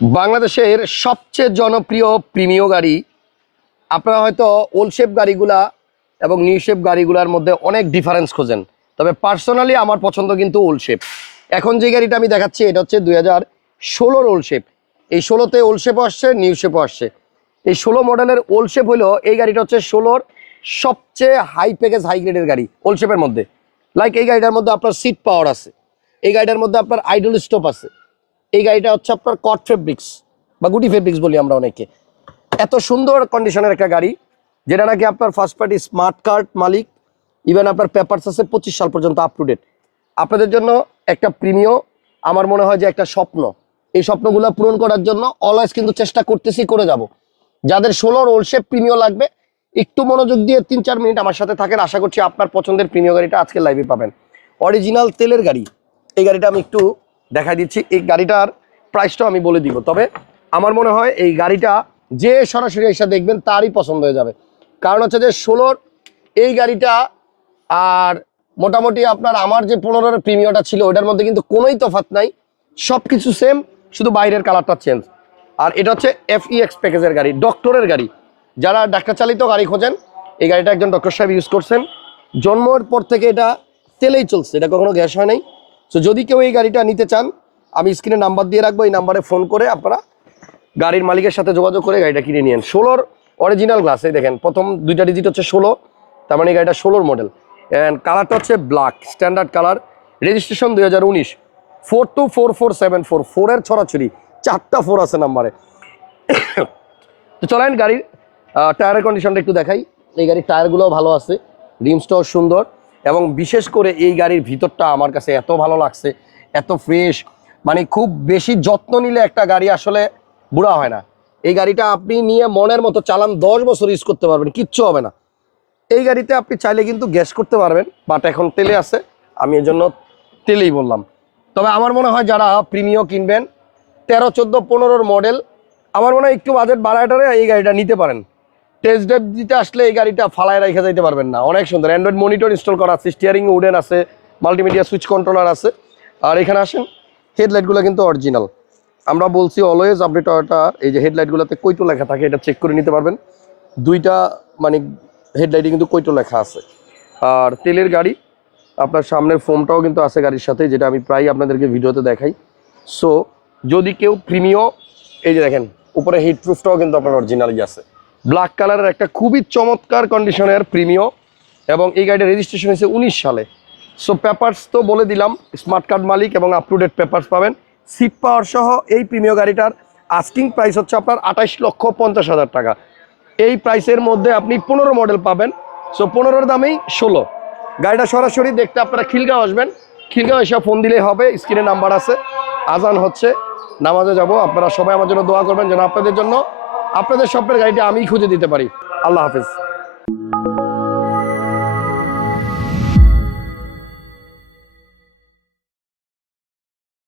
বাংলাদেশের সবচেয়ে জনপ্রিয় প্রিমিয় গাড়ি। আপনারা হয়তো ওল্ড শেপ গাড়িগুলা এবং নিউ শেপ গাড়িগুলোর মধ্যে অনেক ডিফারেন্স খোঁজেন। তবে পার্সোনালি আমার পছন্দ কিন্তু ওল্ড শেপ এখন যে গাড়িটা আমি দেখাচ্ছি, এটা হচ্ছে দুই হাজার ষোলোর ওল্ড শেপ এই ষোলোতে ওল্ড শেপও আসছে নিউ শেপও আসছে। এই ষোলো মডেলের ওল্ড শেপ হলো এই গাড়িটা হচ্ছে ষোলোর সবচেয়ে হাই প্যাকেজ হাই গ্রেডের গাড়ি ওল্ড শেপের মধ্যে। লাইক এই গাড়িটার মধ্যে আপনার সিট পাওয়ার আছে। এই গাড়িটার মধ্যে আপনার আইডল স্টপ আছে। এই গাড়িটা হচ্ছে আপনার কট ফেব্রিক্স বা গুটি ফেব্রিক্স বলি আমরা অনেকে। এত সুন্দর কন্ডিশনের একটা গাড়ি, যেটা নাকি আপনার ফার্স্ট পার্টি স্মার্ট কার্ড মালিক ইভেন আপনার পেপারস আছে পঁচিশ সাল পর্যন্ত আপ টু ডেট আপনাদের জন্য একটা প্রিমিয় আমার মনে হয় যে একটা স্বপ্ন। এই স্বপ্নগুলো পূরণ করার জন্য অলওয়েজ কিন্তু চেষ্টা করতেছি, করে যাব। যাদের ষোলোর ওলশেপ প্রিমিয় লাগবে, একটু মনোযোগ দিয়ে তিন চার মিনিট আমার সাথে থাকেন। আশা করছি আপনার পছন্দের প্রিমিয় গাড়িটা আজকে লাইভে পাবেন। অরিজিনাল তেলের গাড়ি। এই গাড়িটা আমি একটু দেখাই দিচ্ছি, এই গাড়িটার প্রাইসটাও আমি বলে দিব। তবে আমার মনে হয় এই গাড়িটা যে সরাসরি এসে দেখবেন তারই পছন্দ হয়ে যাবে। কারণ হচ্ছে যে ষোলোর এই গাড়িটা আর মোটামুটি আপনার আমার যে পনেরোর প্রিমিয়টা ছিল ওটার মধ্যে কিন্তু কোনোই তফাত নাই। সব কিছু সেম শুধু বাইরের কালারটা চেঞ্জ আর এটা হচ্ছে এফ এক্স প্যাকেজের গাড়ি ডক্টরের গাড়ি। যারা ডাক্তার চালিত গাড়ি খোঁজেন, এই গাড়িটা একজন ডক্টর সাহেব ইউজ করছেন। জন্মের পর থেকে এটা তেলেই চলছে, এটা কখনো গ্যাস হয় নাই। তো যদি কেউ এই গাড়িটা নিতে চান, আমি স্ক্রিনে নাম্বার দিয়ে রাখব, এই নাম্বারে ফোন করে আপনারা গাড়ির মালিকের সাথে যোগাযোগ করে গাড়িটা কিনে নিয়েন। ষোলোর অরিজিনাল গ্লাস এই দেখেন, প্রথম দুইটা ডিজিট হচ্ছে ষোলো, তার মানে গাড়িটা ষোলোর মডেল অ্যান্ড কালারটা হচ্ছে ব্ল্যাক স্ট্যান্ডার্ড কালার রেজিস্ট্রেশন দুই হাজার উনিশ। Four two four four seven four ফোরের ছড়াছড়ি, চারটা ফোর আছে নাম্বারে তো চলেন গাড়ির টায়ারের কন্ডিশনটা একটু দেখাই। এই গাড়ির টায়ারগুলোও ভালো আছে রিমসটাও সুন্দর। এবং বিশেষ করে এই গাড়ির ভিতরটা আমার কাছে এত ভালো লাগছে, এত ফ্রেশ মানে খুব বেশি যত্ন নিলে একটা গাড়ি আসলে বুড়া হয় না। এই গাড়িটা আপনি নিয়ে মনের মতো চালান দশ বছর ইউজ করতে পারবেন, কিচ্ছু হবে না। এই গাড়িতে আপনি চাইলে কিন্তু গ্যাস করতে পারবেন বাট এখন তেলে আছে, আমি এর জন্য তেলেই বললাম। তবে আমার মনে হয় যারা প্রিমিয় কিনবেন, তেরো, চোদ্দ, পনেরোর মডেল আমার মনে হয় একটু বাজেট বাড়াটারে এই গাড়িটা নিতে পারেন। টেস্ট ড্রাইভ দিতে আসলে এই গাড়িটা ফালায় রেখে যাইতে পারবেন না। অনেক সুন্দর। অ্যান্ড্রয়েড মনিটর ইনস্টল করা আছে স্টিয়ারিং উডেন আছে মাল্টিমিডিয়া সুইচ কন্ট্রোলার আছে। আর এখানে আসেন হেডলাইটগুলো কিন্তু অরিজিনাল আমরা বলছি অলওয়েজ আপনি টয়োটা এই যে হেডলাইটগুলোতে কৈটো লেখা থাকে, এটা চেক করে নিতে পারবেন। দুইটা মানে হেডলাইটে কিন্তু কৈটো লেখা আছে। আর তেলের গাড়ি, আপনার সামনের ফোমটাও কিন্তু আছে গাড়ির সাথে, যেটা আমি প্রায় আপনাদেরকে ভিডিওতে দেখাই। সো যদি কেউ প্রিমিয় এই যে দেখেন, উপরে হিট প্রুফটাও কিন্তু আপনার অরিজিনালই আছে। ব্ল্যাক কালারের একটা খুবই চমৎকার কন্ডিশনের প্রিমিয় এবং এই গাড়িটা রেজিস্ট্রেশন হয়েছে উনিশ সালে। সো পেপারস তো বলে দিলাম স্মার্ট কার্ড মালিক এবং আপ টু ডেট পেপারস পাবেন। সিট পাওয়ার সহ এই প্রিমিয় গাড়িটার আস্কিং প্রাইস হচ্ছে আপনার আঠাইশ লক্ষ পঞ্চাশ হাজার টাকা। এই প্রাইসের মধ্যে আপনি পনেরো মডেল পাবেন। সো পনেরোর দামেই ষোলো। গাড়িটা সরাসরি দেখতে আপনারা খিলগাঁও আসবেন। খিলগাঁও এসে ফোন দিলেই হবে স্ক্রিনে নাম্বার আছে। আজান হচ্ছে, নামাজে যাব। আপনারা সবাই আমার জন্য দোয়া করবেন যেন আপনাদের জন্য আপনাদের স্বপ্নের গাড়িটা আমি খুঁজে দিতে পারি। আল্লাহ হাফেজ।